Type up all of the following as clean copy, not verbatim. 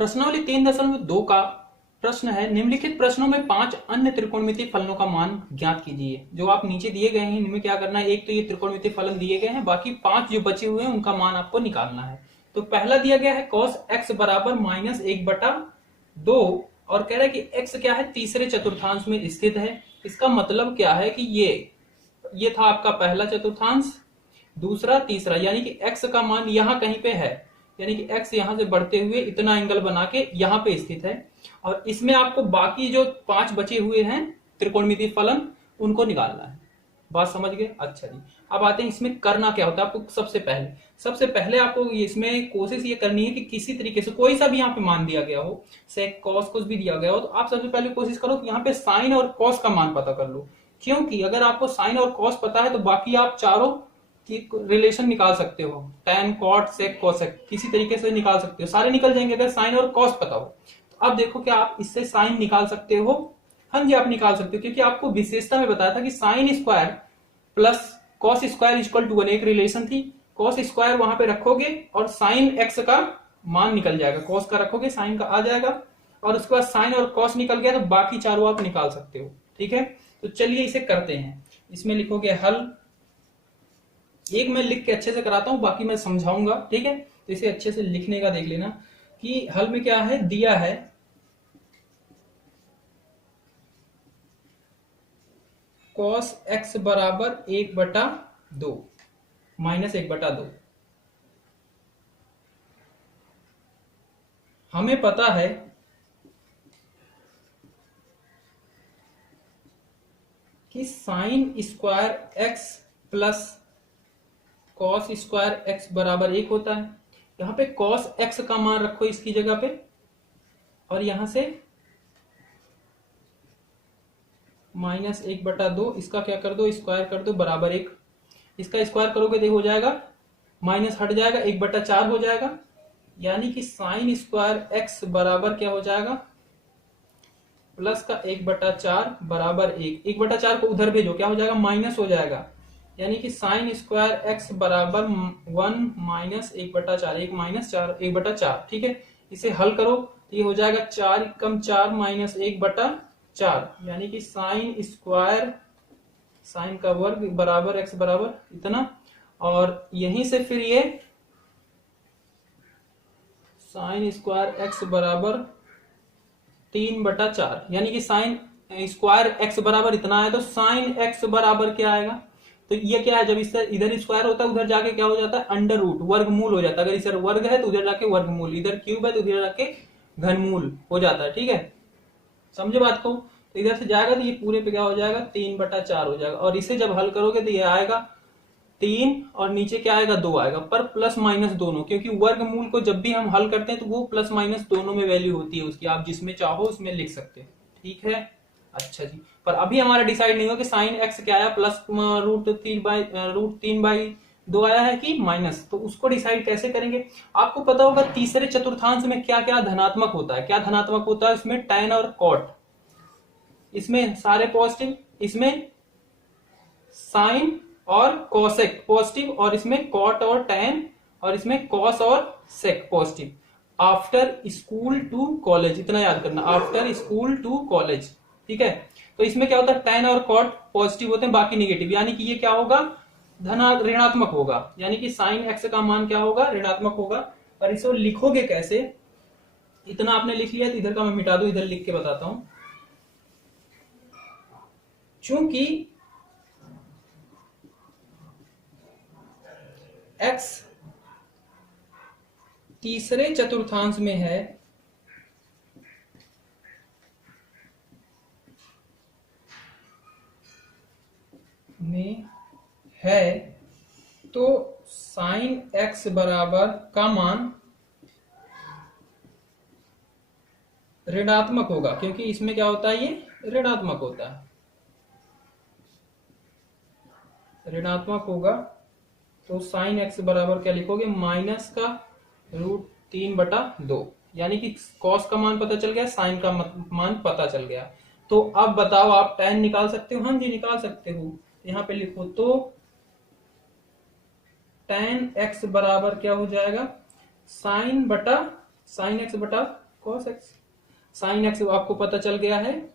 प्रश्नावली 3.2 का प्रश्न है, निम्नलिखित प्रश्नों में 5 अन्य त्रिकोणमितीय फलनों का मान ज्ञात कीजिए। जो आप नीचे दिए गए हैं इनमें क्या करना है, एक तो ये त्रिकोणमितीय फलन दिए गए हैं, बाकी 5 जो बचे हुए हैं उनका मान आपको निकालना है। तो पहला दिया गया है cos x बराबर -1/2 और कह रहा है कि x क्या है, तीसरे चतुर्थांश में स्थित है। इसका मतलब क्या है कि ये था आपका पहला चतुर्थांश, दूसरा, तीसरा, यानी कि x का मान यहां कहीं पे है, यानी कि x यहां से बढ़ते हुए इतना एंगल बना के यहां पे स्थित है। और इसमें आपको बाकी जो 5 बचे हुए हैं त्रिकोणमितीय फलन उनको निकालना है। बात समझ गए? अच्छा जी, अब आते हैं इसमें करना क्या होता है आपको। सबसे पहले आपको इसमें कोशिश ये करनी है कि किसी तरीके से कोई सा भी यहाँ पे मान दिया गया हो, सेक कॉस कुछ भी दिया गया हो, तो आप सबसे पहले कोशिश करो कि यहाँ पे साइन और कॉस का मान पता कर लो। क्योंकि अगर आपको साइन और कॉस पता है तो बाकी आप चारों की रिलेशन निकाल सकते हो, tan cot sec cosec किसी तरीके से निकाल सकते हो, सारे निकल जाएंगे अगर साइन और कॉस पता हो। तो अब देखो क्या आप इससे साइन निकाल सकते हो? हाँ जी, आप निकाल सकते हो, क्योंकि आपको विशेषता में बताया था कि sine square plus cos square equal to 1, एक रिलेशन थी। कॉस स्क्वायर वहां पे रखोगे और साइन एक्स का मान निकल जाएगा, कॉस का रखोगे साइन का आ जाएगा, और उसके बाद साइन और कॉस निकल गया तो बाकी चारों आप निकाल सकते हो। ठीक है, तो चलिए इसे करते हैं। इसमें लिखोगे हल, एक मैं लिख के अच्छे से कराता हूं, बाकी मैं समझाऊंगा। ठीक है, तो इसे अच्छे से लिखने का देख लेना कि हल में क्या है, दिया है cos x बराबर 1/2 -1/2। हमें पता है कि sine square x plus cos square x बराबर 1 होता है। यहां पे cos x का मान रखो इसकी जगह पे, और यहां से -1/2, इसका क्या कर दो, स्क्वायर कर दो, बराबर 1। इसका स्क्वायर करोगे तो हो जाएगा, माइनस हट जाएगा, 1/4 हो जाएगा। यानी कि साइन स्क्वायर x बराबर क्या हो जाएगा, प्लस का 1/4 बराबर 1। 1/4 को उधर भेजो, क्या हो जाएगा, माइनस हो जाएगा। यानी कि साइन स्क्वायर x बराबर 1 - 1/4, 1 - 4, 1/4। ठीक है, इसे हल करो तो ये हो जाएगा 4 कम 4 -1/4, यानी कि साइन स्क्वायर, साइन का वर्ग बराबर x बराबर इतना, और यहीं से फिर ये साइन स्क्वायर x बराबर 3/4, यानी कि साइन स्क्वायर x बराबर इतना है, तो साइन x बराबर क्या आएगा, तो ये क्या है, जब इससे इधर स्क्वायर होता है उधर जाके क्या हो जाता है, अंडर रूट, वर्गमूल हो जाता है। अगर इधर वर्ग है तो उधर जाके वर्गमूल, इधर क्यूब है तो उधर जाके घनमूल हो जाता है। ठीक है, समझे बात को? तो इधर से जाएगा तो ये पूरे पे क्या हो जाएगा, 3/4 हो जाएगा। और इसे जब हल करोगे तो ये आएगा 3 और नीचे क्या आएगा, 2 आएगा, पर प्लस माइनस दोनों, क्योंकि वर्गमूल को जब भी हम हल करते हैं तो वो प्लस माइनस दोनों में वैल्यू होती है उसकी, आप जिसमें चाहो उसमें लिख सकते हैं। ठीक है, अच्छा जी, पर अभी हमारा डिसाइड नहीं हुआ कि साइन एक्स क्या आया, प्लस √3/2 आया है कि माइनस, तो उसको डिसाइड कैसे करेंगे। आपको पता होगा तीसरे चतुर्थांश में क्या क्या धनात्मक होता है, क्या धनात्मक होता है, इसमें tan और cot, इसमें सारे पॉजिटिव, इसमें साइन और कोसेक पॉजिटिव, और इसमें cot और tan, और इसमें cos और sec positive. After school to college, इतना याद करना, आफ्टर स्कूल टू कॉलेज। ठीक है, तो इसमें क्या होता है, tan और cot पॉजिटिव होते हैं, बाकी निगेटिव, यानी कि ये क्या होगा, ऋणात्मक होगा, यानी कि साइन एक्स का मान क्या होगा, ऋणात्मक होगा। और इसे लिखोगे कैसे, इतना आपने लिख लिया तो इधर का मैं मिटा दूं, इधर लिख के बताता हूं। चूंकि x तीसरे चतुर्थांश में है, तो साइन x बराबर का मान ऋणात्मक होगा, क्योंकि इसमें क्या होता है, ये ऋणात्मक होता है, ऋणात्मक होगा। तो साइन एक्स बराबर क्या लिखोगे, माइनस का √3/2, यानी कि कॉस का मान पता चल गया, साइन का मान पता चल गया। तो अब बताओ आप tan निकाल सकते हो? हाँ जी, निकाल सकते हो। यहां पे लिखो तो tan x बराबर क्या हो जाएगा, साइन एक्स बटा cos x, sin x आपको पता चल गया है,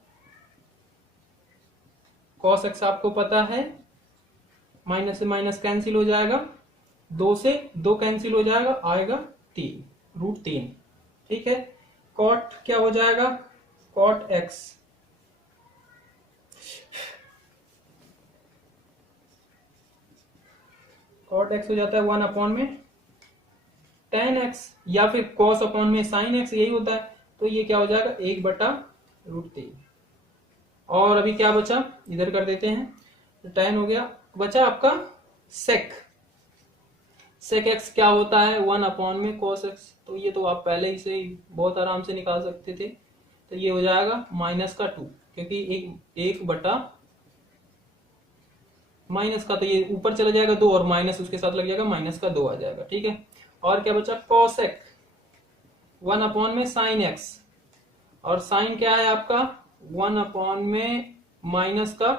cos x आपको पता है, माइनस से माइनस कैंसिल हो जाएगा, 2 से 2 कैंसिल हो जाएगा, आएगा 3, √3। ठीक है, cot क्या हो जाएगा, cot x, cot x हो जाता है 1 अपॉन में tan x, या फिर cos अपॉन में sin x, यही होता है। तो ये क्या हो जाएगा, 1/√3। और अभी क्या बचा, इधर कर देते हैं, तो tan हो गया, बचा आपका sec x क्या होता है, 1 अपॉन में cos x। तो ये तो आप पहले ही से बहुत आराम से निकाल सकते थे। तो ये हो जाएगा -2, क्योंकि एक बटा माइनस का, तो ये ऊपर चला जाएगा 2 और माइनस उसके साथ लग जाएगा, -2 आ जाएगा। ठीक है, और क्या बचा, cosec 1 अपॉन में sin x, और sin क्या है आपका 1 अपॉन में माइनस का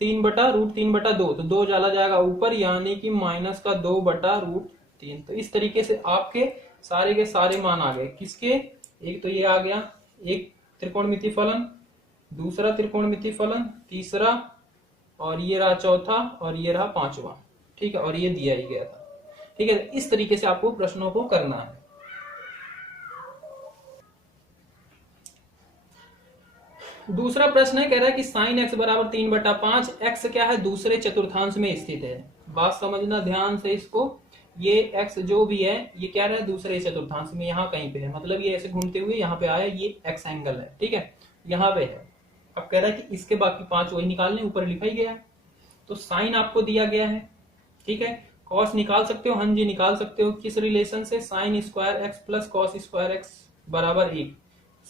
3/√3/2, तो 2 चला जाएगा ऊपर, यानी कि -2/√3। तो इस तरीके से आपके सारे के सारे मान आ गए। किसके, एक तो ये आ गया, एक त्रिकोणमितीय फलन, दूसरा त्रिकोणमितीय फलन, तीसरा, और ये रहा चौथा, और ये रहा पांचवा। ठीक है, और ये दिया ही गया था। ठीक है, इस तरीके से आपको प्रश्नों को करना है। दूसरा प्रश्न है, कह रहा है कि sin x बराबर 3/5, x क्या है, दूसरे चतुर्थांश में स्थित है। बात समझना ध्यान से इसको, ये x जो भी है ये क्या रहा है, दूसरे चतुर्थांश में, यहाँ कहीं पे है, मतलब ये ऐसे घूमते हुए यहाँ पे आया, ये x एंगल है। ठीक है, यहाँ पे है। अब कह रहा है कि इसके बाकी 5 वही निकालने, ऊपर लिखा ही गया है। तो साइन आपको दिया गया है। ठीक है, कॉस निकाल सकते हो, हाँ जी निकाल सकते हो। किस रिलेशन से, sign square x plus cos square x बराबर 1।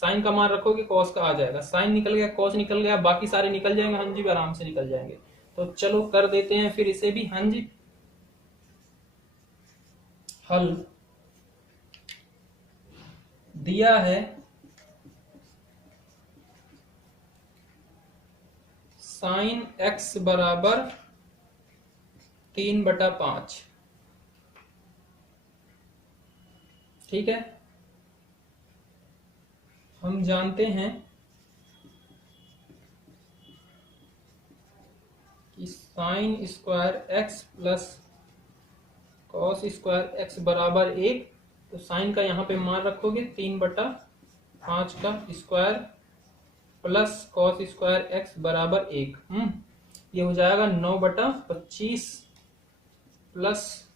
साइन का मान रखोगे कॉस का आ जाएगा, साइन निकल गया, कॉस निकल गया, बाकी सारे निकल जाएंगे, हाँ जी आराम से निकल जाएंगे। तो चलो कर देते हैं फिर इसे भी, हाँ जी। हल दिया है साइन एक्स बराबर 3/5। ठीक है, हम जानते हैं कि sine square x plus cos square x बराबर 1। तो साइन का यहाँ पे मान रखोगे 3/5 का square plus cos square x बराबर 1। ये हो जाएगा 9/25 प्लस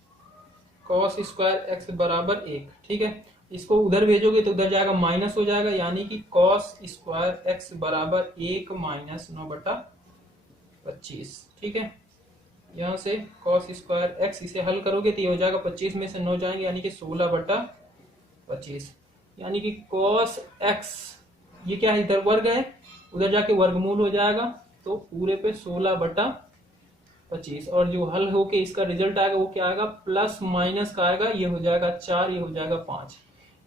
कॉस स्क्वायर एक्स बराबर 1। ठीक है, इसको उधर भेजोगे तो उधर जाएगा, माइनस हो जाएगा, यानी कि कॉस स्क्वायर एक्स बराबर 1 माइनस 9/25। ठीक है, यहां से कॉस स्क्वायर एक्स, इसे हल करोगे तो ये हो जाएगा 25 में से 9 जाएंगे, यानी कि 16/25, यानी कि कॉस एक्स, ये क्या है, इधर वर्ग है, उधर जाके वर्गमूल हो जाएगा, तो पूरे पे 16/25। और जो हल होके इसका रिजल्ट आएगा वो क्या आएगा, प्लस माइनस का आएगा, ये हो जाएगा 4, ये हो जाएगा 5,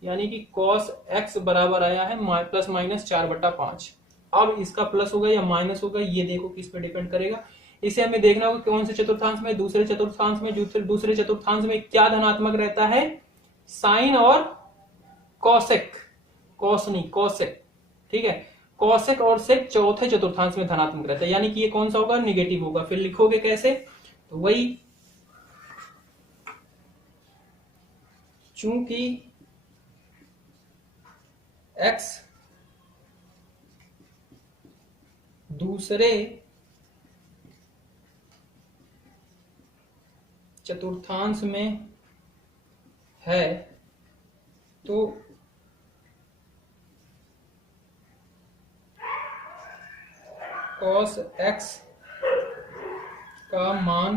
यानी कि कॉस एक्स बराबर आया है प्लस माइनस 4/5। अब इसका प्लस होगा या माइनस होगा, ये देखो किस पे डिपेंड करेगा। इसे हमें देखना होगा कौन से चतुर्थांश में, दूसरे चतुर्थांश में। दूसरे चतुर्थांश में क्या धनात्मक रहता है, साइन और कॉसेक, कॉस नहीं कॉसेक। ठीक है, कॉसेक और सेक चौथे चतुर्थांश में धनात्मक रहता है, यानी कि ये कौन सा होगा, निगेटिव होगा। फिर लिखोगे कैसे, तो वही, चूंकि x दूसरे चतुर्थांश में है, तो cos x का मान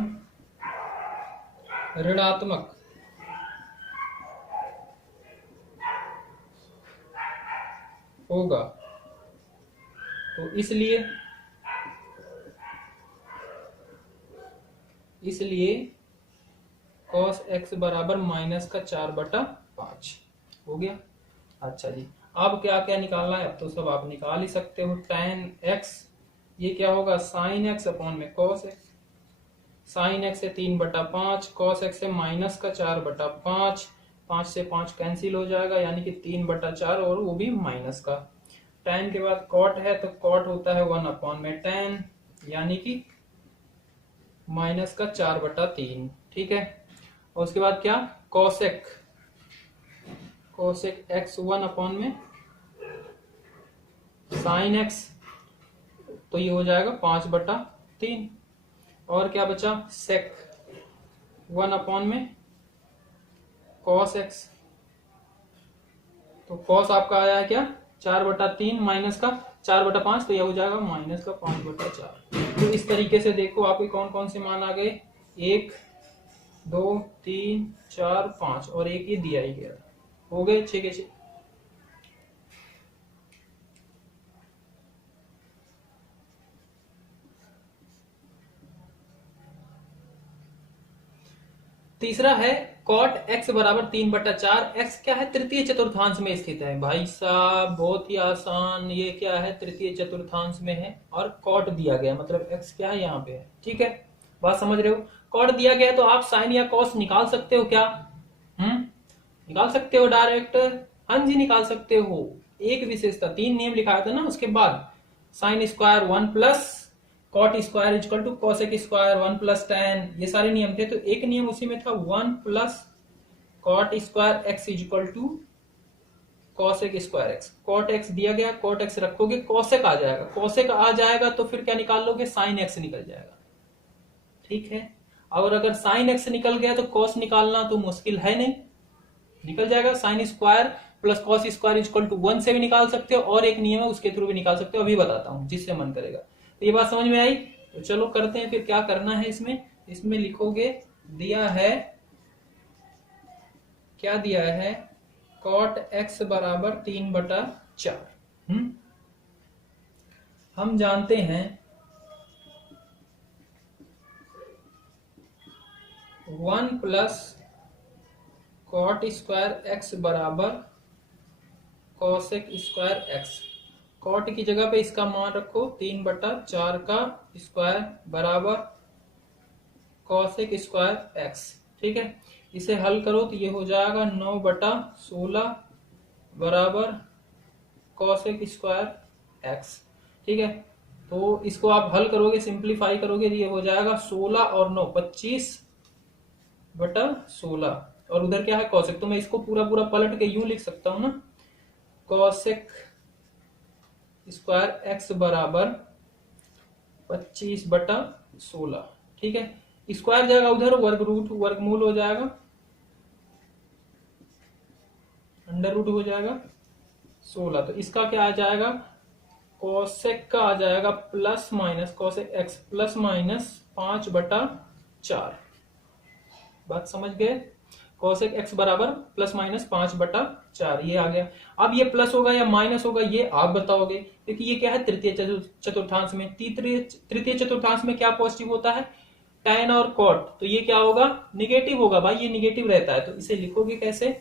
ऋणात्मक होगा। तो इसलिए cos x बराबर -4/5 हो गया। अच्छा जी, अब क्या क्या निकालना है, अब तो सब आप निकाल ही सकते हो। tan x, ये क्या होगा, sin x अपॉन में cos x, sin x है 3/5, cos x है -4/5, 5 से 5 कैंसिल हो जाएगा, यानी कि 3/4, और वो भी माइनस का। tan के बाद cot है तो cot होता है 1/tan, यानी कि माइनस का 4/3। ठीक है, और उसके बाद क्या, cosec x 1/में sin x, तो ये हो जाएगा 5/3। और क्या बचा, sec 1/में cos x, तो cos आपका आया क्या 4/3 माइनस का 4/5, तो यह हो जाएगा माइनस का 5/4। तो इस तरीके से देखो आपके कौन कौन से मान आ गए, 1 2 3 4 5, और एक ये दिया ही गया, हो गए 6 के 6। तीसरा है cot x बराबर 3/4। x क्या है, तृतीय चतुर्थांश में स्थित है। भाई साहब बहुत ही आसान, ये क्या है, तृतीय चतुर्थांश में है, और cot दिया गया, मतलब x क्या है यहाँ पे है। ठीक है, बात समझ रहे हो। cot दिया गया तो आप sin या cos निकाल सकते हो क्या, निकाल सकते हो डायरेक्ट। हाँ जी निकाल सकते हो। एक विशेषता, 3 नियम लिखाया था ना, उसके बाद sin square 1 plus cot square equal to cosec square 1 plus tan, ये सारे नियम थे। तो एक नियम उसी में था 1 plus cot square x equal to cosec square x. Cot x दिया गया, कॉट एक्स रखोगे, कॉसेक आ जाएगा, कॉसेक आ जाएगा तो फिर क्या निकाल लोगे, साइन एक्स निकल जाएगा। ठीक है, और अगर साइन एक्स निकल गया तो कॉस निकालना तो मुश्किल है नहीं, निकल जाएगा। Sine square plus cos square equal to 1 से भी निकाल सकते हो, और एक नियम है उसके थ्रू भी निकाल सकते हो, अभी बताता हूं जिससे मन करेगा। तो ये बात समझ में आई, तो चलो करते हैं फिर क्या करना है इसमें लिखोगे, दिया है, क्या दिया है, cot x बराबर 3/4। हम जानते हैं 1 प्लस कॉट स्क्वायर एक्स बराबर कॉसेक स्क्वायर एक्स। कॉट की जगह पे इसका मान रखो 3/4 का स्क्वायर बराबर कॉसेक स्क्वायर एक्स। ठीक है, इसे हल करो तो ये हो जाएगा 9/16 बराबर कॉसेक स्क्वायर एक्स। ठीक है, तो इसको आप हल करोगे, सिंप्लीफाई करोगे तो ये हो जाएगा 16 और 9 25/16, और उधर क्या है कॉसेक, तो मैं इसको पूरा पूरा पलट के यूं लिख सकता हूं ना, कॉसेक स्क्वायर एक्स बराबर 25/16। ठीक है, स्क्वायर जाएगा उधर, वर्ग रूट वर्गमूल हो जाएगा, अंडर रूट हो जाएगा 16। तो इसका क्या आ जाएगा, कोसेक का आ जाएगा plus minus cosec x plus minus 5/4। बात समझ गए, कोसेक एक्स बराबर प्लस माइनस 5/4, ये आ गया। अब ये प्लस होगा या माइनस होगा ये आप बताओगे, क्योंकि ये क्या है तृतीय चतुर्थांश में। तृतीय चतुर्थांस में क्या पॉजिटिव होता है, tan और cot, तो ये क्या होगा, निगेटिव होगा भाई, ये निगेटिव रहता है। तो इसे लिखोगे कैसे,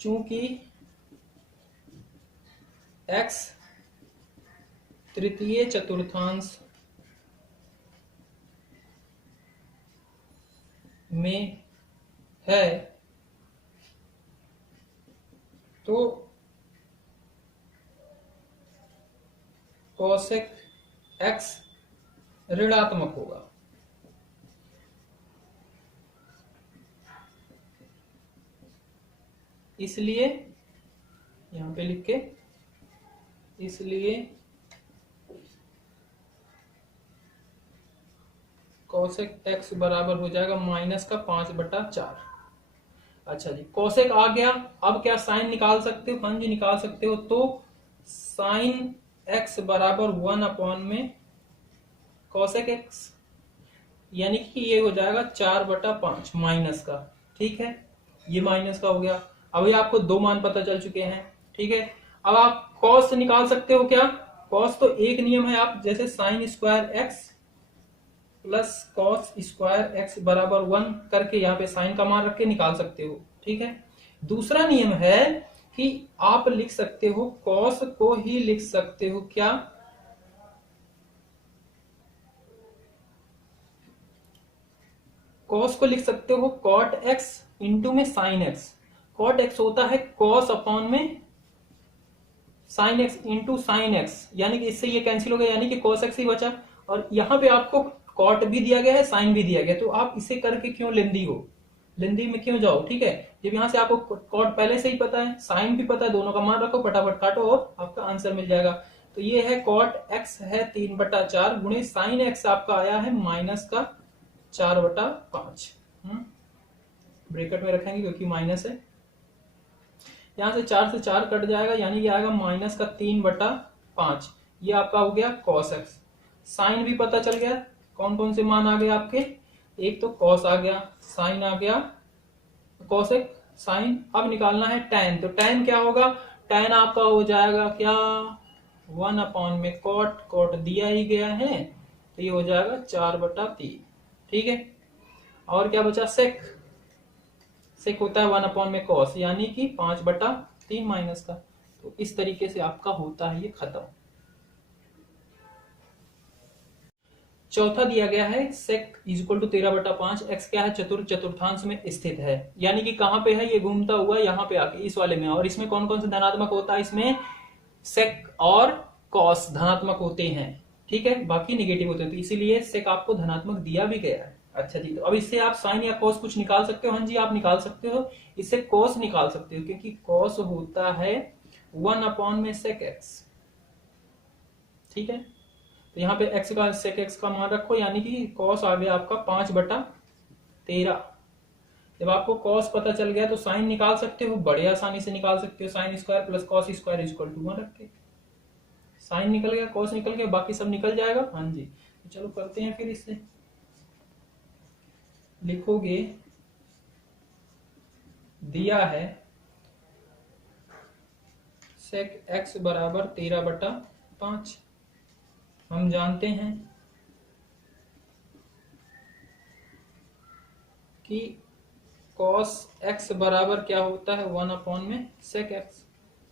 चूंकि x तृतीय चतुर्थांश में है तो कोसेक x ऋणात्मक होगा। इसलिए यहां पे लिख के, इसलिए कोसेक x बराबर हो जाएगा माइनस का 5/4। अच्छा जी, कोसेक आ गया, अब क्या साइन निकाल सकते हो, हाँ जी निकाल सकते हो। तो साइन x बराबर 1 में कोसेक x, यानी कि ये हो जाएगा 4/5 माइनस का। ठीक है, ये माइनस का हो गया। अभी आपको 2 मान पता चल चुके हैं। ठीक है, अब आप कॉस निकाल सकते हो क्या, कॉस तो एक नियम है, आप जैसे sign square x plus cos square x बराबर 1 करके यहाँ पे साइन का मान रख के निकाल सकते हो। ठीक है, दूसरा नियम है कि आप लिख सकते हो, कॉस को ही लिख सकते हो क्या, कॉस को लिख सकते हो कॉट एक्स इंटू में साइन एक्स। कॉट एक्स होता है कॉस अपॉन में sine x into sine x, यानी कि इससे ये कैंसिल हो गया, यानी कि कॉस एक्स ही बचा। और यहाँ पे आपको कॉट भी दिया गया है, साइन भी दिया गया, तो आप इसे करके क्यों लेंदी हो, लेंदी में क्यों जाओ, ठीक है। जब यहाँ से आपको कॉट पहले से ही पता है, साइन भी पता है, दोनों का मान रखो, फटाफट काटो और आपका आंसर मिल जाएगा। तो ये है कॉट एक्स है 3/4 गुणे साइन एक्स आपका आया है माइनस का 4/5। ब्रैकेट में रखेंगे क्योंकि माइनस है। यहां से 4 से 4 कट जाएगा, यानी कि आएगा माइनस का 3/5। ये आपका हो गया कॉस एक्स। साइन भी पता चल गया, कौन कौन से मान आ गए आपके, एक तो कॉस आ गया, साइन आ गया, कॉस एक साइन। अब निकालना है tan, तो tan क्या होगा, tan आपका हो जाएगा क्या 1 में कॉट, कॉट दिया ही गया है, तो ये हो जाएगा 4/3, ठीक है। और क्या बचा सेक, सेक होता है 1 में कॉस, यानी कि 5/3 माइनस का। तो इस तरीके से आपका होता है ये खत्म। चौथा दिया गया है सेक इक्वल टू 13/5, एक्स क्या है चतुर्थांश में स्थित है, यानी कि कहां पे है ये घूमता हुआ, यहाँ पे आके इस वाले में। और इसमें कौन कौन से धनात्मक होता है, इसमें सेक और कॉस धनात्मक होते हैं, ठीक है, बाकी निगेटिव होते हैं, तो इसीलिए सेक आपको धनात्मक दिया भी गया है। अच्छा जी, तो अब इससे आप साइन या कॉस कुछ निकाल सकते हो। हाँ जी, आप निकाल सकते हो, इससे कॉस निकाल सकते हो, क्योंकि कॉस होता है 1 में सेक एक्स, ठीक है। तो यहाँ पे x का सेक x का मान रखो, यानी कि कॉस आ गया आपका 5/13। जब आपको कॉस पता चल गया तो साइन निकाल सकते हो, बड़े आसानी से निकाल सकते हो, sine square plus cos square equal to 1 रख के। साइन निकल गया, कॉस निकल गया, बाकी सब निकल जाएगा। हाँ जी, तो चलो करते हैं फिर। इससे लिखोगे, दिया है सेक x बराबर 13/5। हम जानते हैं कि cos x बराबर क्या होता है 1 में sec x,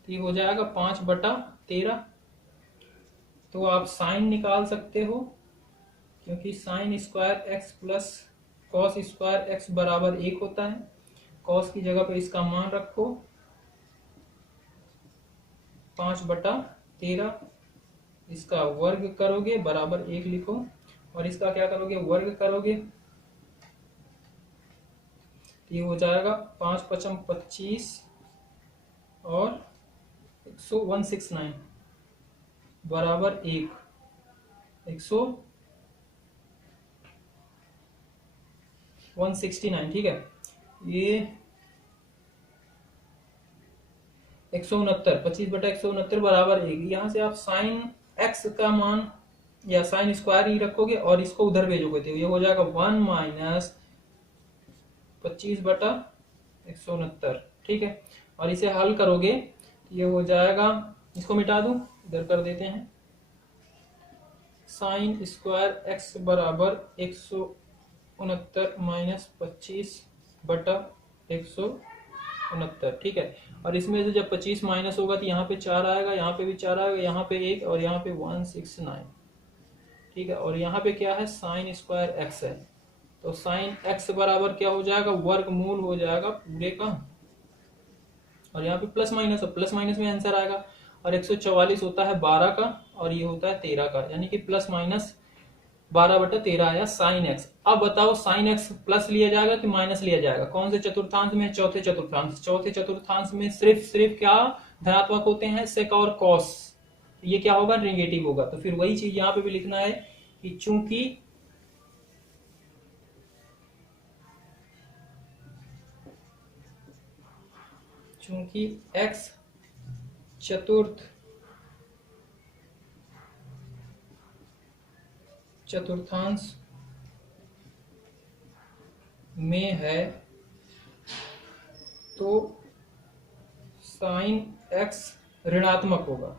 तो ये हो जाएगा 5/13। तो आप साइन निकाल सकते हो, क्योंकि sine square x plus cos square x बराबर 1 होता है। कॉस की जगह पे इसका मान रखो 5/13, इसका वर्ग करोगे बराबर 1 लिखो, और इसका क्या करोगे वर्ग करोगे, ये हो जाएगा 5×5 = 25 और 169 बराबर 1, 169, ठीक है। ये 169, 25/169 बराबर 1। यहाँ से आप साइन x का मान या साइन स्क्वायर ही रखोगे और इसको उधर भेजोगे, तो ये हो जाएगा 1 - 25/169, ठीक है। और इसे हल करोगे, ये हो जाएगा, इसको मिटा दूं, इधर कर देते हैं, साइन स्क्वायर x बराबर 169 - 25/169, ठीक है। और इसमें से जब 25 माइनस होगा तो यहाँ पे 4 आएगा, यहाँ पे भी 4 आएगा, यहाँ पे 1 और यहाँ पे 169, ठीक है। और यहाँ पे क्या है साइन स्क्वायर x है, तो साइन x बराबर क्या हो जाएगा वर्गमूल हो जाएगा पूरे का, और यहाँ पे प्लस माइनस, प्लस माइनस में आंसर आएगा। और 144 होता है 12 का और ये होता है 13 का, यानी कि प्लस माइनस 12/13 आया साइन एक्स। अब बताओ साइन एक्स प्लस लिया जाएगा कि माइनस लिया जाएगा, कौन से चतुर्थांश में, चौथे चतुर्थांश। चौथे चतुर्थांश में सिर्फ क्या धनात्मक होते हैं, सेक और कॉस, ये क्या होगा नेगेटिव होगा। तो फिर वही चीज यहाँ पे भी लिखना है कि चूंकि x चतुर्थांश में है, तो साइन x ऋणात्मक होगा,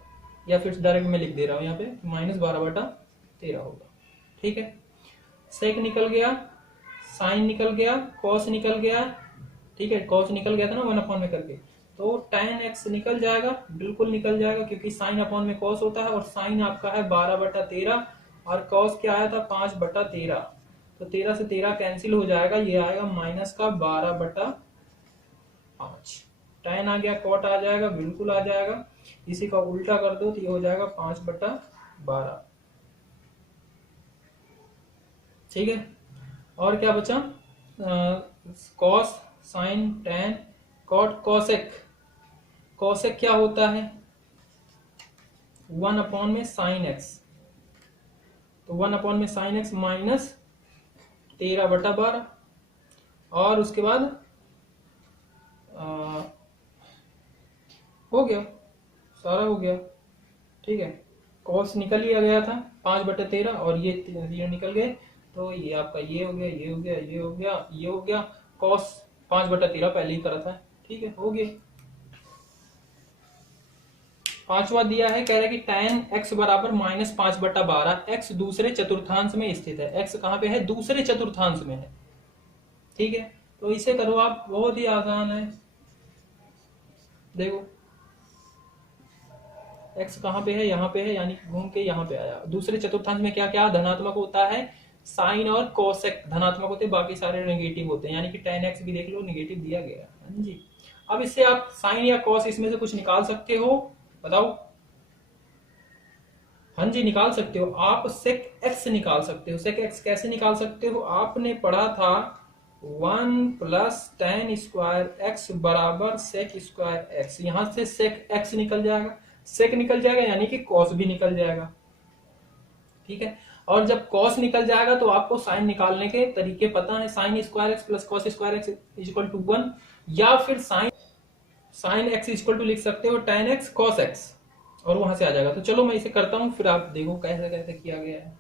या फिर डायरेक्ट में लिख दे रहा हूं यहाँ पे -12/13 होगा, ठीक है। सेक निकल गया, साइन निकल गया, कॉस निकल गया, ठीक है। कॉस निकल गया था ना 1 में करके, तो tan x निकल जाएगा, बिल्कुल निकल जाएगा, क्योंकि साइन अपॉन में कॉस होता है, और साइन आपका है 12/13 और कॉस क्या आया था 5/13, तो 13 से 13 कैंसिल हो जाएगा, ये आएगा माइनस का 12/5। tan आ गया, cot आ जाएगा, बिल्कुल आ जाएगा। इसी का उल्टा कर दो तो ये हो जाएगा 5/12। ठीक है, और क्या बचा? Cos, sine, tan, cot, cosec. Cosec क्या होता है? 1 में साइन एक्स, तो 1 में साइन एक्स माइनस 13/12। और उसके बाद हो गया, सारा हो गया। ठीक है, कॉस निकल लिया गया था 5/13 और ये निकल गए, तो ये आपका ये हो गया, ये हो गया, ये हो गया, ये हो गया। कॉस 5/13 पहले ही करा था। ठीक है, हो गया। पांचवा दिया है, कह रहा है कि tan x बराबर -5/12। x दूसरे चतुर्थांश में स्थित है। x कहां पे है? दूसरे चतुर्थांश में है। ठीक है, तो इसे करो आप, बहुत ही आसान है। देखो x कहां पे है? यहाँ पे है, यानी घूम के यहाँ पे आया। दूसरे चतुर्थांश में क्या क्या धनात्मक होता है? साइन और कोसेक धनात्मक होते हैं, बाकी सारे नेगेटिव होते हैं, यानी कि tan x भी देख लो नेगेटिव दिया गया है। हाँ जी, अब इससे आप साइन या कॉस इसमें से कुछ निकाल सकते हो, बताओ। हाँ जी, निकाल सकते हो आप। सेक एक्स निकाल सकते हो। सेक एक्स कैसे निकाल सकते हो? आपने पढ़ा था 1 + tan स्क्वायर एक्स बराबर सेक स्क्वायर एक्स। यहां से सेक एक्स निकल जाएगा, सेक निकल जाएगा, यानी कि कॉस भी निकल जाएगा। ठीक है, और जब कॉस निकल जाएगा तो आपको साइन निकालने के तरीके पता है। Sine square x plus cos square x equal to 1, या फिर साइन एक्स इक्वल टू लिख सकते हो tan x cos x, और वहां से आ जाएगा। तो चलो मैं इसे करता हूं, फिर आप देखो कैसे कैसे किया गया है।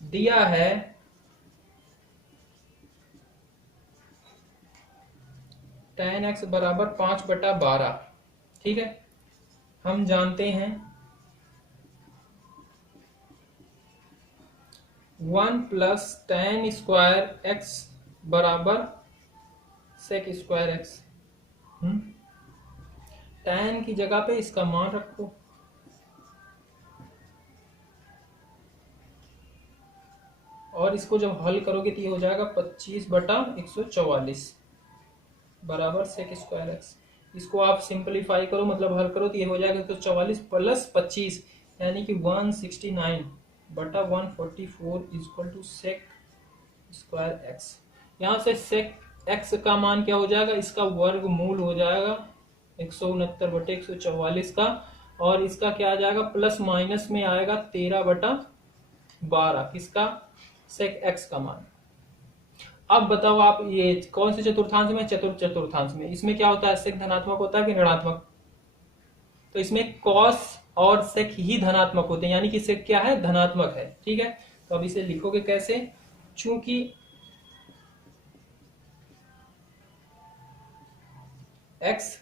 दिया है tan x बराबर 5/12। ठीक है, हम जानते हैं 1 + tan स्क्वायर एक्स बराबर सेक स्क्वायर एक्स। tan की जगह पे इसका मान रखो, और इसको जब हल करोगे तो ये हो जाएगा 25/144 बराबर सेक स्क्वायर एक्स। इसको आप सिंपलीफाई करो, मतलब हल करो, तो ये हो जाएगा 144 + 25, यानी कि 169/144 equal to sec square x. यहां से सेक एक्स का मान क्या हो जाएगा? इसका वर्गमूल हो जाएगा 169/144 का, और इसका क्या आ जाएगा? प्लस माइनस में आएगा 13/12। किसका? सेक एक्स का मान। अब बताओ आप, ये कौन से चतुर्थांश में? चतुर्थांश में। इसमें क्या होता है? सेक धनात्मक होता है कि ऋणात्मक? तो इसमें कॉस और सेक ही धनात्मक होते हैं, यानी कि सेक क्या है? धनात्मक है। ठीक है, तो अब इसे लिखोगे कैसे? चूंकि एक्स,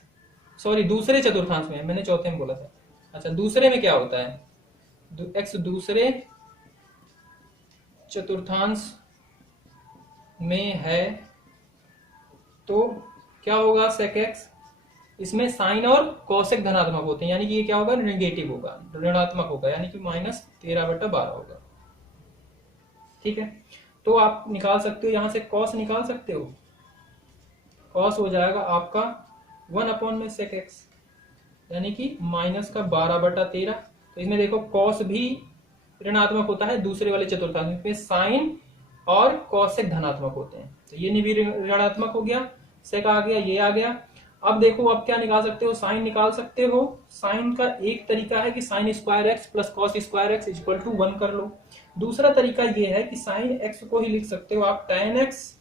सॉरी दूसरे चतुर्थांश में, मैंने चौथे में बोला था। अच्छा, दूसरे में क्या होता है? एक्स दूसरे चतुर्थांश में है, तो क्या होगा? सेक एक्स, इसमें साइन और कोसेक धनात्मक होते हैं, यानी कि ये क्या होगा? नेगेटिव होगा, ऋणात्मक होगा, यानी कि -13/12 होगा। ठीक है, तो आप निकाल सकते हो, यहां से कॉस निकाल सकते हो। कॉस हो जाएगा आपका 1 में सेक एक्स, यानी कि -12/13। तो इसमें देखो कॉस भी ऋणात्मक होता है दूसरे वाले चतुर्थांश में, साइन और कोसेक धनात्मक होते हैं, तो ये भी ऋणात्मक हो गया, सेक आ गया, ये आ गया। अब देखो अब क्या निकाल सकते हो? साइन निकाल सकते हो। साइन का एक तरीका है कि sine square x plus cos square x equal to 1 कर लो। दूसरा तरीका ये है कि साइन एक्स को ही लिख सकते हो आप tan x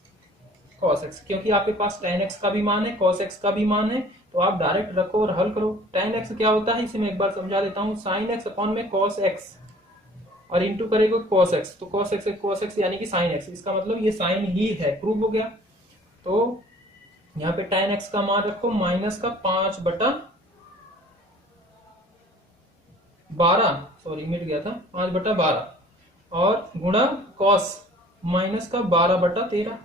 cos x, क्योंकि आपके पास tan x का भी मान है, cos x का भी मान है, तो आप डायरेक्ट रखो और हल करो। tan x क्या होता है इसे मैं एक बार समझा देता हूँ। साइन एक्स अपॉन में cos x और इंटू करेगा cos x, तो cos x यानी कि sin x, इसका मतलब ये साइन ही है, प्रूव हो गया। तो यहाँ पे tan x का मान रखो -5/12, सॉरी मिट गया था, 5/12, और गुणा cos -12/13।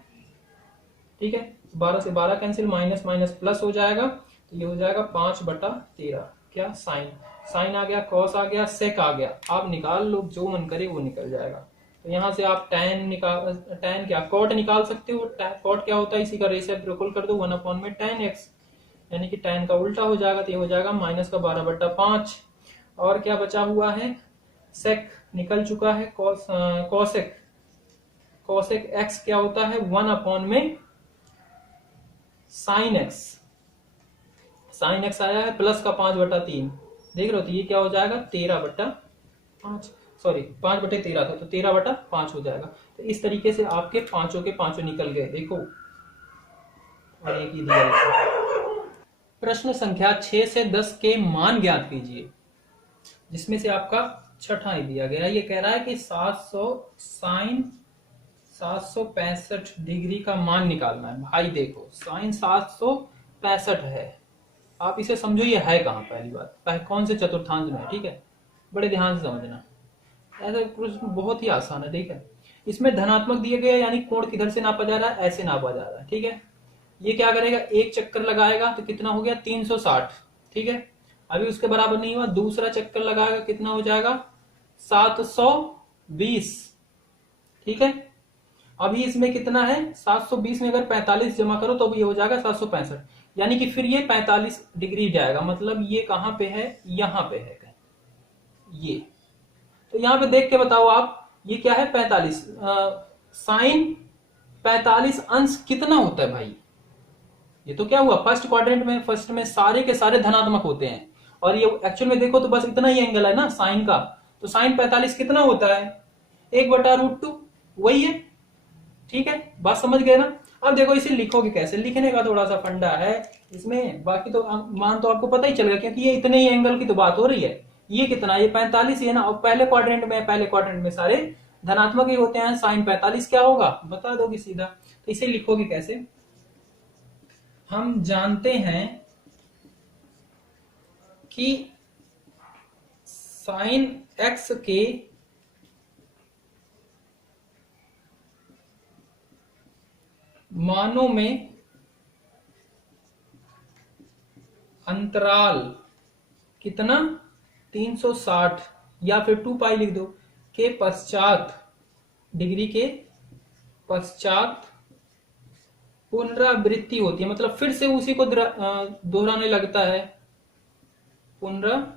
ठीक है, 12 से 12 कैंसिल, माइनस माइनस प्लस हो जाएगा, तो ये हो जाएगा 5/13। क्या? साइन। साइन आ गया, कॉस आ गया, सेक आ गया। आप निकाल लो, जो मन करे वो निकल जाएगा। तो यहाँ से आप tan क्या cot निकाल सकते हो। cot क्या होता है, इसी का रेसिप्रोकल कर दो 1/tan x, यानी कि tan का उल्टा हो जाएगा, तो ये हो जाएगा -12/5। और क्या बचा हुआ है, sec निकल चुका है, cosec x क्या होता है 1/sin x, sin x आया है प्लस का 5/3, देख रहे हो, तो ये क्या हो जाएगा 13/5, सॉरी 5/13 था, तो 13/5 हो जाएगा। तो इस तरीके से आपके पांचों के पांचों निकल गए, देखो। और एक ही दिया देखो। प्रश्न संख्या 6 से 10 के मान ज्ञात कीजिए, जिसमें से आपका छठा ही दिया गया। ये कह रहा है कि 700 sin 765 डिग्री का मान निकालना है। भाई देखो sin 765 है, आप इसे समझो ये है कहां, पहली बात कौन से चतुर्थांश में है, ठीक है, बड़े ध्यान से समझना। ऐसा प्रश्न बहुत ही आसान है, ठीक है। इसमें धनात्मक दिए गए, यानी कोण किधर से नापा जा रहा है, ऐसे नापा जा रहा है, ठीक है। ये क्या करेगा, एक चक्कर लगाएगा तो कितना हो गया 360, ठीक है। अभी उसके बराबर नहीं हुआ, दूसरा चक्कर लगाएगा, कितना हो जाएगा 720, ठीक है। अभी इसमें कितना है 720 में अगर 45 जमा करो तो ये हो जाएगा 765, यानी कि फिर ये 45 डिग्री जाएगा, मतलब ये कहां पे है, यहां पे है ये। तो यहां पे देख के बताओ आप, ये क्या है 45, साइन 45 अंश कितना होता है भाई। ये तो क्या हुआ फर्स्ट क्वाड्रेंट में, फर्स्ट में सारे के सारे धनात्मक होते हैं, और ये एक्चुअल में देखो तो बस इतना ही एंगल है ना साइन का, तो साइन 45 कितना होता है 1/√2, वही है, ठीक है। बात समझ गए ना। अब देखो इसे लिखोगे कैसे, लिखने का थोड़ा सा फंडा है इसमें, बाकी तो मान तो आपको पता ही चलेगा, क्योंकि ये इतने ही एंगल की तो बात हो रही है। ये कितना, ये 45 है ना, और पहले क्वाड्रेंट में सारे धनात्मक ही होते हैं, साइन 45 क्या होगा बता दोगे सीधा। तो इसे लिखोगे कैसे, हम जानते हैं कि साइन x के मानों में अंतराल कितना 360 या फिर 2π लिख दो के पश्चात, डिग्री के पश्चात पुनरावृत्ति होती है, मतलब फिर से उसी को दोहराने लगता है, पुनरावृत्ति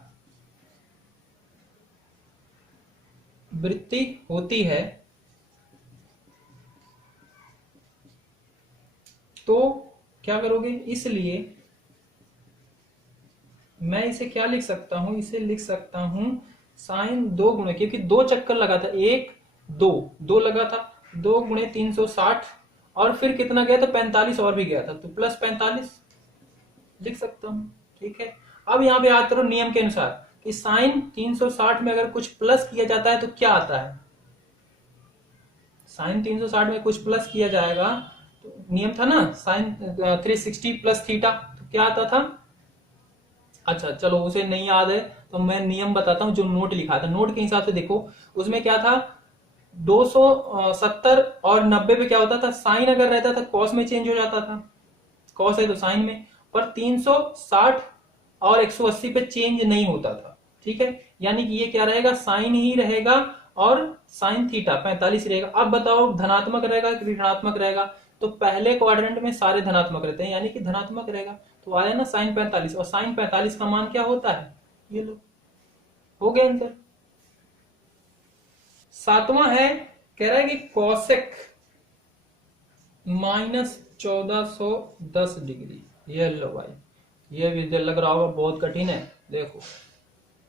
होती है, तो क्या करोगे, इसलिए मैं इसे क्या लिख सकता हूं, इसे लिख सकता हूं साइन 2 गुणे, क्योंकि 2 चक्कर लगा था, 1 2 लगा था, 2 गुणे 360, और फिर कितना गया था 45 और भी गया था, तो प्लस 45 लिख सकता हूं, ठीक है। अब यहां पे याद करो नियम के अनुसार कि साइन 360 में अगर कुछ प्लस किया जाता है तो क्या आता है, साइन 360 में कुछ प्लस किया जाएगा तो नियम था ना साइन 360 प्लस थीटा, तो क्या आता था, अच्छा चलो उसे नहीं याद है तो मैं नियम बताता हूं, जो नोट लिखा था नोट के हिसाब से देखो, उसमें क्या था 270 और 90 पे क्या होता था, साइन अगर रहता था कॉस में चेंज हो जाता था, कॉस है तो साइन में, पर 360 और 180 पे चेंज नहीं होता था, ठीक है। यानी कि ये क्या रहेगा, साइन ही रहेगा और साइन थीटा 45 रहेगा। अब बताओ धनात्मक रहेगा कि ऋणात्मक रहेगा, तो पहले क्वाड्रेंट में सारे धनात्मक रहते हैं, यानी कि धनात्मक रहेगा, तो आया ना साइन 45, और साइन 45 का मान क्या होता है, ये लो, हो गया आंसर। सातवां है, कह रहा है कि कॉसेक -1410 डिग्री, ये लो भाई, ये भी लग रहा होगा बहुत कठिन है, देखो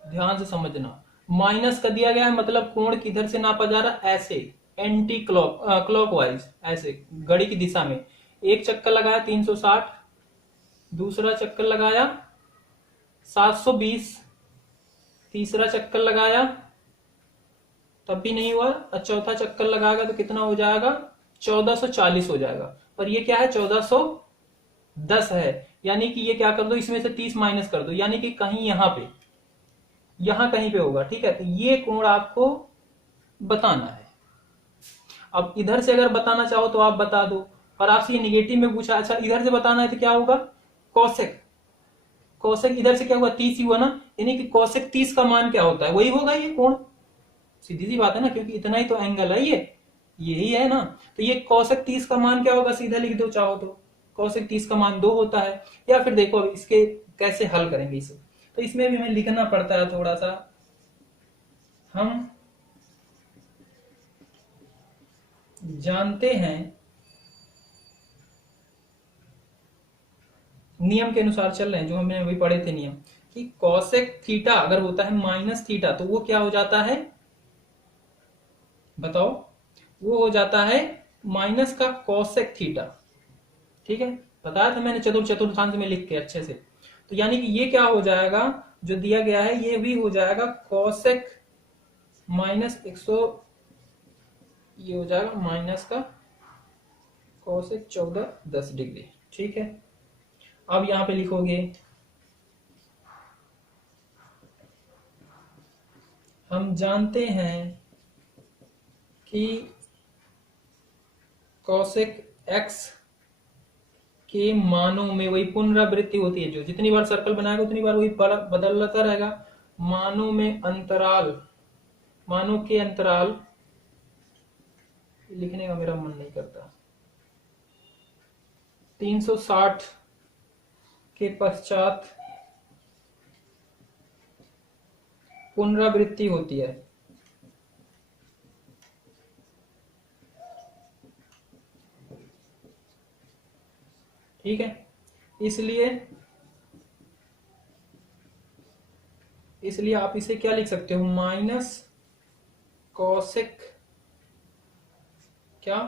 ध्यान से समझना। माइनस का दिया गया है, मतलब कोण किधर से नापा जा रहा है, ऐसे एंटी क्लॉकवाइज, ऐसे घड़ी की दिशा में। एक चक्कर लगाया 360, दूसरा चक्कर लगाया 720, तीसरा चक्कर लगाया तब भी नहीं हुआ, और चौथा चक्कर लगाएगा तो कितना हो जाएगा 1440 हो जाएगा, पर ये क्या है 1410 है, यानी कि ये क्या कर दो, इसमें से 30 माइनस कर दो, यानी कि कहीं यहां कहीं पे होगा, ठीक है। तो ये कोण आपको बताना है। अब इधर से अगर बताना चाहो तो आप बता दो, और आपसे ये निगेटिव में पूछा, अच्छा इधर से बताना है तो क्या होगा, कॉसेक इधर से क्या हुआ 30 ही हुआ ना, यानी कि कॉसेक 30 का मान क्या होता है, वही होगा ये कोण, सीधी सी बात है ना, क्योंकि इतना ही तो एंगल है, ये यही है ना। तो ये cosec 30 का मान क्या होगा, सीधा लिख दो चाहो तो, cosec 30 का मान 2 होता है। या फिर देखो अब इसके कैसे हल करेंगे इसे, तो इसमें भी हमें लिखना पड़ता है थोड़ा सा। हम जानते हैं, नियम के अनुसार चल रहे हैं, जो हमने अभी पढ़े थे नियम, कि कॉसेक थीटा अगर होता है माइनस थीटा तो वो क्या हो जाता है, बताओ, वो हो जाता है माइनस का कॉसेक थीटा। ठीक है, बताया था मैंने चतुर्थांश में लिख के अच्छे से। तो यानी कि ये क्या हो जाएगा, जो दिया गया है ये भी हो जाएगा कॉसेक माइनस 100, ये हो जाएगा माइनस का कॉसेक 14 डिग्री। ठीक है, अब यहां पे लिखोगे, हम जानते हैं कि कॉसेक एक्स के मानों में वही पुनरावृत्ति होती है, जो जितनी बार सर्कल बनाएगा उतनी बार वही बदलता रहेगा। मानों में अंतराल, मानों के अंतराल, लिखने का मेरा मन नहीं करता, 360 के पश्चात पुनरावृत्ति होती है। ठीक है, इसलिए आप इसे क्या लिख सकते हो, माइनस कॉसेक क्या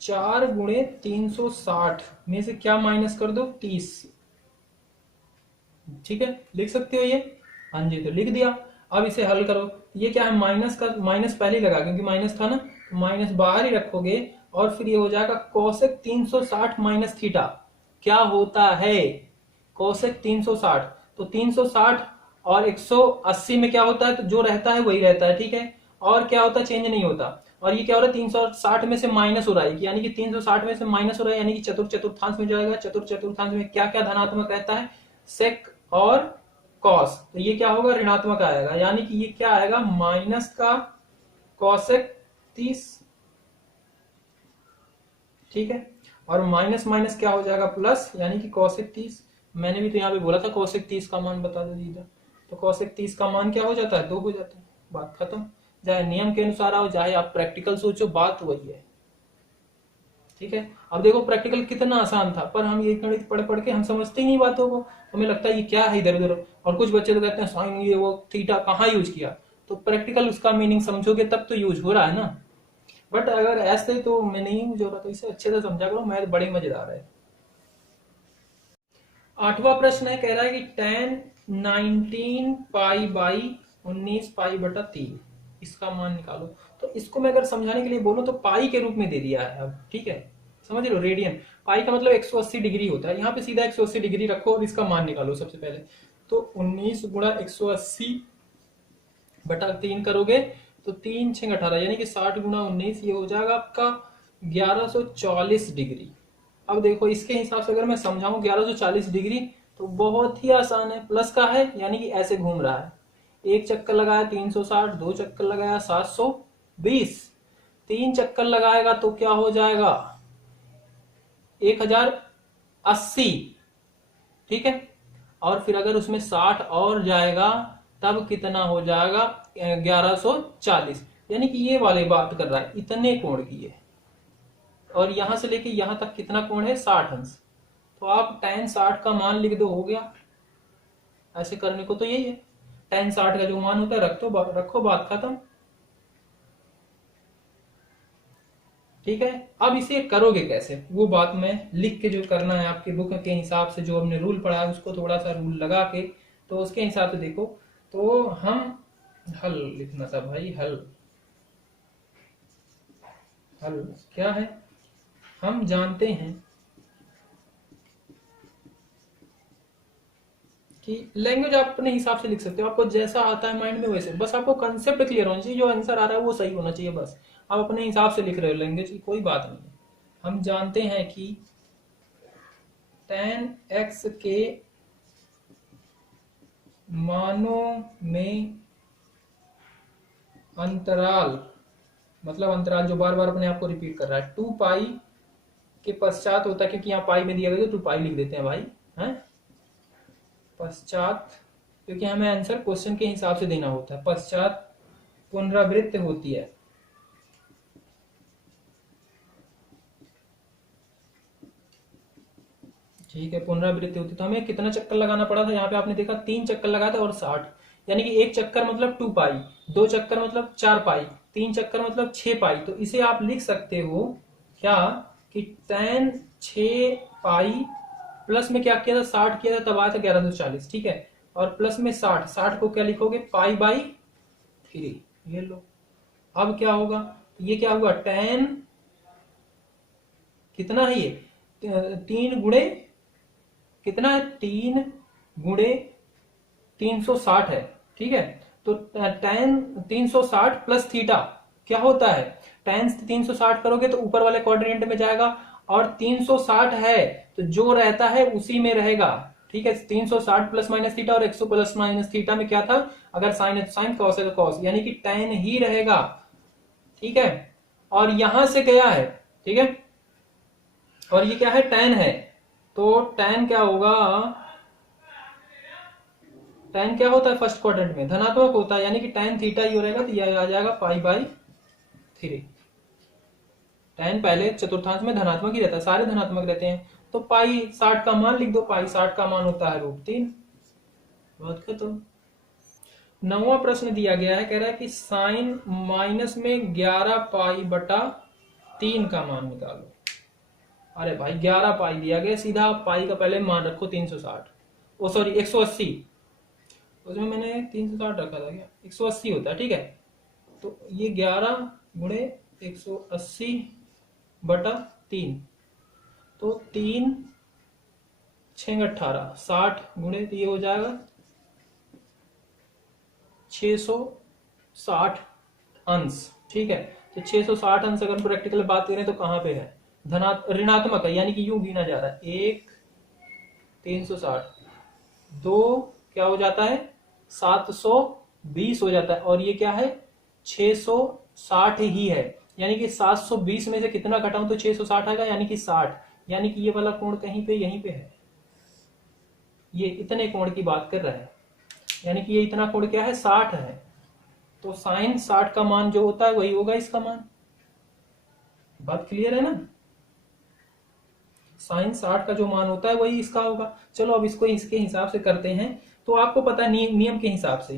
4 × 360 में से क्या माइनस कर दो, 30। ठीक है, लिख सकते हो ये, हाँ जी, तो लिख दिया। अब इसे हल करो, ये क्या है, माइनस का माइनस पहले लगा क्योंकि माइनस था ना, तो माइनस बाहर ही रखोगे और फिर ये हो जाएगा कोसेक 360 माइनस थीटा। क्या होता है कोसेक 360, तो 360 और 180 में क्या होता है, तो जो रहता है वही रहता है। ठीक है, और क्या होता है, चेंज नहीं होता। और ये क्या हो रहा है, 360 में से माइनस हो रहा है, यानी कि 360 में से माइनस हो रहा है, यानी कि चतुर्थांश में जाएगा। चतुर्थांश में क्या क्या धनात्मक रहता है, सेक और कॉस, तो ये क्या होगा, ऋणात्मक आएगा, यानी कि ये क्या आएगा, माइनस का कॉसेक 30। ठीक है, और माइनस माइनस क्या हो जाएगा, प्लस, यानी कि कॉसेक 30। मैंने भी तो यहाँ पे बोला था कॉसेक 30 का मान बता दो दीजिए, तो कॉसेक 30 का मान क्या हो जाता है, 2 हो जाता है, बात खत्म। चाहे नियम के अनुसार आओ, चाहे आप प्रैक्टिकल सोचो, बात वही है। ठीक है, अब देखो प्रैक्टिकल कितना आसान था, पर हम ये गणित पढ़ पढ़ के हम समझते ही नहीं बातों को, हमें लगता है ये क्या है इधर उधर। और कुछ बच्चे तो कहते हैं साइन ये वो थीटा कहाँ यूज किया, तो प्रैक्टिकल उसका मीनिंग समझोगे तब तो यूज हो रहा है ना। बट अगर ऐसे तो मैं नहीं यूज हो रहा, तो इसे अच्छे से समझा करो, मैथ बड़ी मजेदार है। 8वां प्रश्न है, कह रहा है कि tan 19 पाई बाई 19 पाई बटा 3 इसका मान निकालो। तो इसको मैं अगर समझाने के लिए बोलूं तो पाई के रूप में दे दिया है अब। ठीक है, समझ लो, रेडियन, पाई का मतलब 180 डिग्री होता है, यहाँ पे सीधा 180 डिग्री रखो और इसका मान निकालो सबसे पहले। तो 19 गुणा 180 बटा 3 करोगे तो 3 6 18, यानी कि 60 गुणा 19, ये हो जाएगा आपका 1140 डिग्री। अब देखो इसके हिसाब से अगर मैं समझाऊं 1140 डिग्री, तो बहुत ही आसान है, प्लस का है यानी कि ऐसे घूम रहा है, एक चक्कर लगाया 360, 2 चक्कर लगाया 720, 3 चक्कर लगाएगा तो क्या हो जाएगा 1080। ठीक है, और फिर अगर उसमें 60 और जाएगा तब कितना हो जाएगा 1140, यानी कि ये वाले बात कर रहा है, इतने कोण की है। और यहां से लेके यहां तक कितना कोण है, 60 अंश। तो आप tan 60 का मान लिख दो, हो गया। ऐसे करने को तो यही है, tan 60 का जो मान होता है रखो, बात खत्म। ठीक है, अब इसे करोगे कैसे, वो बात मैं लिख के जो करना है आपके बुक के हिसाब से, जो हमने रूल पढ़ा है उसको थोड़ा सा रूल लगा के, तो उसके हिसाब से देखो। तो हम हल लिखना था भाई, हल क्या है, हम जानते हैं कि लैंग्वेज आप अपने हिसाब से लिख सकते हो, आपको जैसा आता है माइंड में वैसे, बस आपको कंसेप्ट क्लियर होना चाहिए, जो आंसर आ रहा है वो सही होना चाहिए, बस आप अपने हिसाब से लिख रहे हो, लैंग्वेज की कोई बात नहीं है। हम जानते हैं कि tan x के मानों में अंतराल मतलब अंतराल जो बार बार अपने आप को रिपीट कर रहा है, 2 पाई के पश्चात होता है, क्योंकि यहाँ पाई में दिया गया तो 2 पाई लिख देते हैं भाई, है पश्चात, क्योंकि हमें आंसर क्वेश्चन के हिसाब से देना होता है। पश्चात पुनरावृत्ति होती है, ठीक है, पुनरावृत्ति होती है। तो हमें कितना चक्कर लगाना पड़ा था, यहाँ पे आपने देखा 3 चक्कर लगाया था और 60, यानी कि एक चक्कर मतलब 2 पाई, 2 चक्कर मतलब 4 पाई, 3 चक्कर मतलब 6 पाई। तो इसे आप लिख सकते हो क्या कि tan 6 पाई प्लस में क्या किया था, 60 किया था, तब आया था 1140, ठीक है, और प्लस में 60, 60 को क्या लिखोगे, पाई बाई 3, ये लो। अब क्या होगा, ये क्या हुआ, tan कितना है, ये 3 गुणे कितना है, 3 गुणे 360 है, ठीक है। तो tan 360 प्लस थीटा क्या होता है, tan 360 करोगे तो ऊपर वाले क्वाड्रेंट में जाएगा, और 360 है तो जो रहता है उसी में रहेगा, ठीक है। 360 प्लस माइनस थीटा और 100 प्लस माइनस थीटा में क्या था, अगर साइन है तो साइन, कॉस है तो कॉस, यानी कि tan ही रहेगा, ठीक है। और यहां से गया है, ठीक है, और ये क्या है, tan है, तो tan क्या होगा, tan क्या होता है फर्स्ट क्वाड्रेंट में, धनात्मक होता है, यानी कि tan थीटा ही हो रहेगा, तो यह आ जाएगा पाई बाई 3। tan पहले चतुर्थांश में धनात्मक ही रहता है, सारे धनात्मक रहते हैं, तो पाई 60 का मान लिख दो, पाई 60 का मान होता है √3। बहुत खत्म। 9वां प्रश्न दिया गया है, कह रहा है कि साइन माइनस में 11 पाई बटा 3 का मान निकालो। अरे भाई 11 पाई दिया गया, सीधा पाई का पहले मान रखो 360, ओ सॉरी 180, उसमें मैंने 360 रखा था क्या, 180 होता है, ठीक है। तो ये 11 गुणे 180 बटा 3, तो 3 6 18, 60 गुणे, तो ये हो जाएगा 660 अंश, ठीक है। तो 660 अंश अगर प्रैक्टिकल बात करें तो कहां पे है, ऋणात्मक है, यानी कि यूं गिना जा रहा है, 1 360, 2 क्या हो जाता है 720 हो जाता है, और ये क्या है 660 ही है, यानी कि 720 में से कितना घटाऊं तो 660 आएगा, यानी कि 60, यानी कि ये वाला कोण कहीं पे यहीं पे है, ये इतने कोण की बात कर रहा है, यानी कि ये इतना कोण क्या है 60 है, तो साइन 60 का मान जो होता है वही होगा इसका मान। बात क्लियर है ना, साइन 60 का जो मान होता है वही इसका होगा। चलो अब इसको इसके हिसाब से करते हैं, तो आपको पता है नियम के हिसाब से,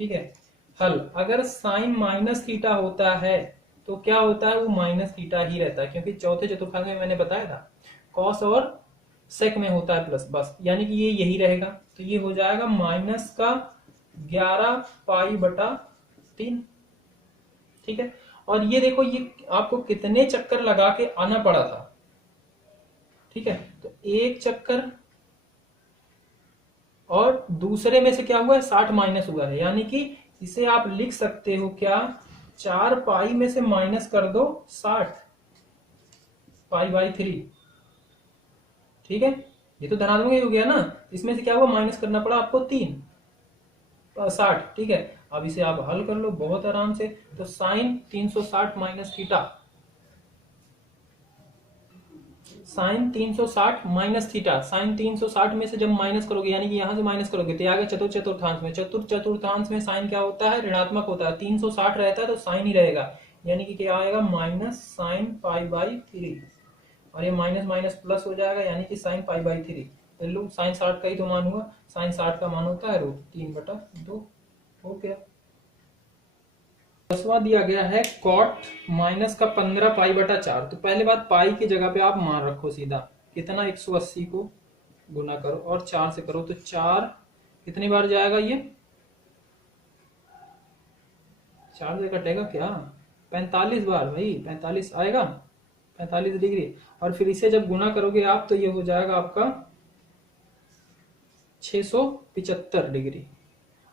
ठीक है। हल, अगर साइन माइनस थीटा होता है तो क्या होता है, वो माइनस थीटा ही रहता है, क्योंकि चौथे चतुर्थांश में मैंने बताया था कॉस और सेक में होता है प्लस, बस, यानी कि ये यही रहेगा, तो ये हो जाएगा माइनस का 11 पाई बटा 3, ठीक है। और ये देखो, ये आपको कितने चक्कर लगा के आना पड़ा था, ठीक है। तो एक चक्कर और दूसरे में से क्या हुआ है 60 माइनस हुआ है, यानी कि इसे आप लिख सकते हो क्या, 4 पाई में से माइनस कर दो 60 पाई बाई 3, ठीक है। ये तो धनात्मक ही हो गया ना, इसमें से क्या हुआ माइनस करना पड़ा आपको 60, ठीक है। अब इसे आप हल कर लो बहुत आराम से, तो sine 360 minus theta, sine 360 minus theta, sine 360 में से जब माइनस करोगे, यानी कि यहां से माइनस करोगे तो आ गया चतुर्थांश में, चतुर्थांश में साइन क्या होता है, ऋणात्मक होता है, 360 रहता है तो साइन ही रहेगा, यानी कि क्या आएगा माइनस साइन पाई बाई 3, और ये माइनस माइनस प्लस हो जाएगा, यानी कि साइन पाई बाई 3। लो साइन 60 का ही तो मान हुआ, साइन 60 का मान होता है √3/2, हो गया। 10वां दिया गया है कॉट माइनस का 15 पाई बटा 4, तो पहले बात पाई की जगह पे आप मान रखो सीधा, कितना 180 को गुना करो और 4 से करो, तो 4 कितनी बार जाएगा, ये 4 से कटेगा क्या, 45 बार भाई, 45 आएगा, 45 डिग्री, और फिर इसे जब गुना करोगे आप तो ये हो जाएगा आपका 675 डिग्री।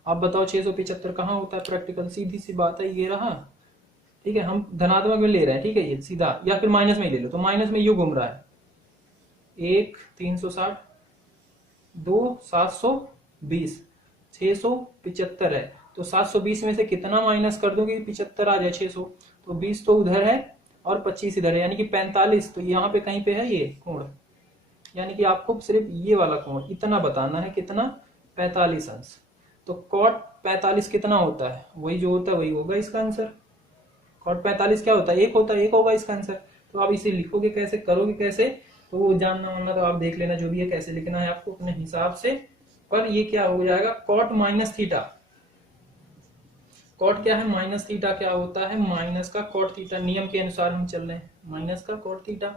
आप बताओ 675 कहाँ होता है प्रैक्टिकल, सीधी सी बात है, ये रहा, ठीक है। हम धनात्मक में ले रहे हैं, ठीक है, ये सीधा, या फिर माइनस में ही ले लो, तो माइनस में यू घूम रहा है, 1 360, 2 720, 675 है, तो 720 में से कितना माइनस कर दोगे 75 आ जाए 600, तो 20 तो उधर है और 25 इधर है, यानी कि 45। तो यहाँ पे कहीं पे है ये कोण, यानी कि आपको सिर्फ ये वाला कोण इतना बताना है, कितना 45 अंश। तो कॉट 45 कितना होता है, वही जो होता है वही होगा इसका आंसर। कॉट 45 क्या होता है, एक होता है, एक होगा इसका आंसर। तो आप इसे लिखोगे कैसे, करोगे कैसे, तो वो जानना होगा तो आप देख लेना, जो भी है कैसे लिखना है आपको अपने हिसाब से। पर ये क्या हो जाएगा, कॉट माइनस थीटा। कॉट क्या है, माइनस थीटा क्या होता है, माइनस का कॉट थीटा, नियम के अनुसार हम चल रहे हैं, माइनस का कॉट थीटा।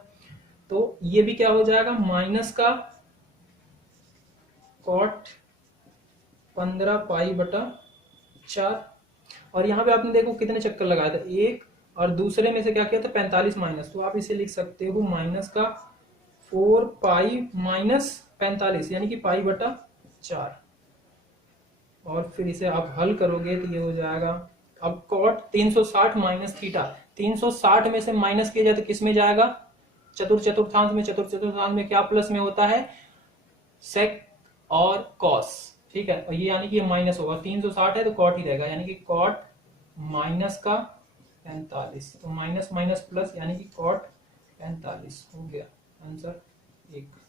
तो ये भी क्या हो जाएगा, माइनस का कॉट 15 पाई बटा 4। और यहाँ पे आपने देखो कितने चक्कर लगाया था, एक, और दूसरे में से क्या किया था 45 माइनस, तो आप इसे लिख सकते हो माइनस का 4 पाई माइनस 45, यानी कि पाई बटा 4। और फिर इसे आप हल करोगे तो ये हो जाएगा, अब कॉट 360 माइनस थीटा, 360 में से माइनस किया जाए तो किस में जाएगा, चतुर्थांश में। चतुर्थांश में क्या प्लस में होता है, सेक और कॉस, ठीक है। और ये यानी कि ये माइनस होगा, 360 है तो कॉट ही रहेगा, यानी कि कॉट माइनस का 45, तो माइनस माइनस प्लस यानी कि कॉट 45 हो गया आंसर 1।